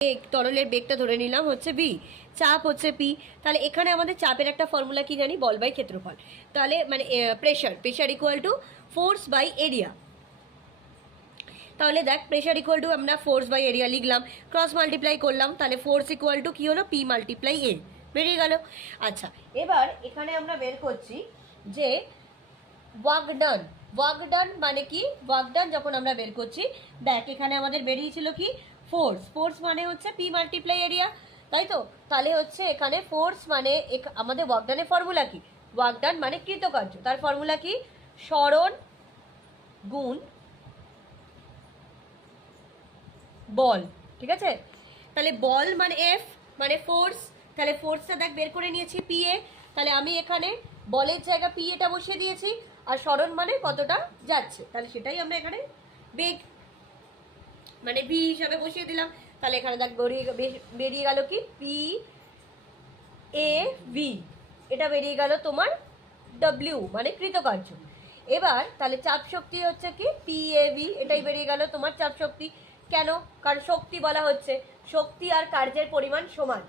তরলের বেগটা ধরে নিলাম হচ্ছে ভি, চাপ হচ্ছে পি। তাহলে এখানে আমাদের চাপের একটা ফর্মুলা কি জানি, বল বাই ক্ষেত্রফল। তাহলে মানে pressure equal to force by area. তাহলে দেখ প্রেশার ইকুয়াল টু আমরা ফোর্স বাই এরিয়া লিখলাম, ক্রস মাল্টিপ্লাই করলাম, তাহলে ফোর্স ইকুয়াল টু কি হলো, পি মাল্টিপ্লাই এ, বেরিয়ে গেল। আচ্ছা, এবার এখানে আমরা বের করছি যে ওয়ার্ক ডান মানে কি, ওয়ার্ক ডান যখন আমরা বের করছি, দেখ এখানে আমাদের বেরিয়েছিল কি ফোর্স মানে হচ্ছে পি মাল্টিপ্লাই এরিয়া, তাই তো। তাহলে হচ্ছে এখানে ফোর্স মানে আমাদের ওয়ার্ক ডানের ফর্মুলা কি, ওয়ার্ক ডান মানে কৃতকার্য, তার ফর্মুলা কি, সরণ গুণ বল, ঠিক আছে। তাহলে বল মানে এফ মানে ফোর্স, তাহলে ফোর্সটা দেখ বের করে নিয়েছি পি এ, তাহলে আমি এখানে বলের জায়গা পি এটা বসিয়ে দিয়েছি, আর সরণ মানে কতটা যাচ্ছে, তাহলে সেটাই আমরা এখানে বেগ মানে ভি হিসাবে বসিয়ে দিলাম। তাহলে এখানে দেখ বেরিয়ে গেল কি পি এ ভি, এটা বেরিয়ে গেল তোমার ডব্লিউ মানে কৃতকার্য। এবার তাহলে চাপ শক্তি হচ্ছে কি পি এ ভি, এটাই বেরিয়ে গেল তোমার চাপ শক্তি। কেন, কারণ শক্তি বলা হচ্ছে, শক্তি আর কার্যের পরিমাণ সমান,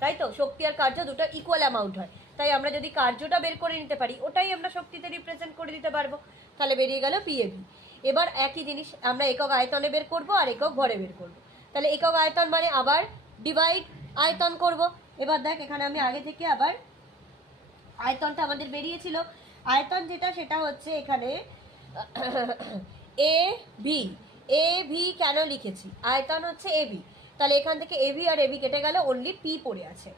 তাই তো, শক্তি আর কার্য দুটো ইকুয়াল অ্যামাউন্ট হয়, তাই আমরা যদি কার্যটা বের করে নিতে পারি ওটাই আমরা শক্তিতে রিপ্রেজেন্ট করে দিতে পারবো। তাহলে বেরিয়ে গেল পিএভি। এবার একই জিনিস আমরা একক আয়তনে বের করব আর একক ভরে বের করব। তাহলে একক আয়তন মানে আবার ডিভাইড আয়তন করব। এবার দেখ এখানে আমি আগে থেকে আবার আয়তনটা আমাদের বেরিয়েছিল, আয়তন যেটা সেটা হচ্ছে এখানে এ ভি কেন লিখেছি, আয়তন হচ্ছে এবি, তাহলে এখান থেকে এবি আর এবি কেটে গেল, অনলি পি পড়ে আছে।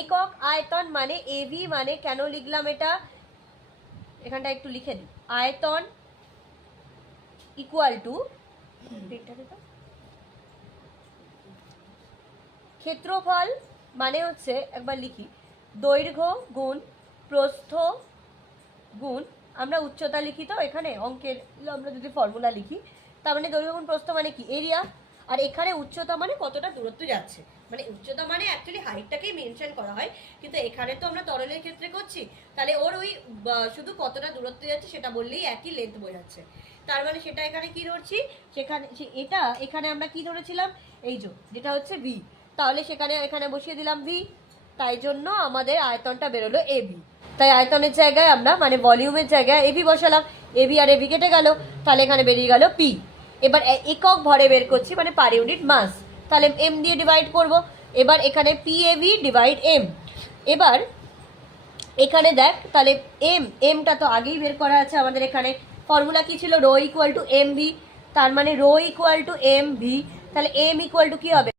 একক আয়তন মানে এবি মানে কেন লিখলাম এটা, এখানটা একটু লিখে দিই, আয়তন ইকুয়াল টু ক্ষেত্রফল মানে হচ্ছে, একবার লিখি, দৈর্ঘ্য গুণ প্রস্থ গুণ, আমরা উচ্চতা লিখি তো এখানে অঙ্কের, আমরা যদি ফর্মুলা লিখি, তার মানে দৈর্ঘ্য গুণ প্রস্থ মানে কি এরিয়া, আর এখানে উচ্চতা মানে কতটা দূরত্ব যাচ্ছে, মানে উচ্চতা মানে অ্যাকচুয়ালি হাইটটাকেই মেনশন করা হয়, কিন্তু এখানে তো আমরা তরলের ক্ষেত্রে করছি, তাহলে ওর ওই শুধু কতটা দূরত্ব যাচ্ছে সেটা বললেই একই লেন্থ বোঝাচ্ছে, তার মানে সেটা এখানে কি ধরছি, সেখানে এটা এখানে আমরা কি ধরেছিলাম, এই যেটা হচ্ছে ভি, তাহলে সেখানে এখানে বসিয়ে দিলাম ভি, তাই জন্য আমাদের আয়তনটা বেরোলো এবি। তাই আয়তনের জায়গায় আমরা মানে ভলিউমের জায়গায় এবি বসালাম, এবি আর এবি কেটে গেল, তাহলে এখানে বেরিয়ে গেল পি। এবার একক ভরে বের করছি মানে পার ইউনিট মাস, তাহলে এম দিয়ে ডিভাইড করব। এবার এখানে পি এবি ডিভাইড এম। এবার এখানে দেখ তাহলে এমটা তো আগেই বের করা আছে আমাদের, এখানে ফর্মুলা কি ছিল, rho equal to M V, তার মানে rho equal to M V, তাহলে এম ইকুয়াল টু কি হবে,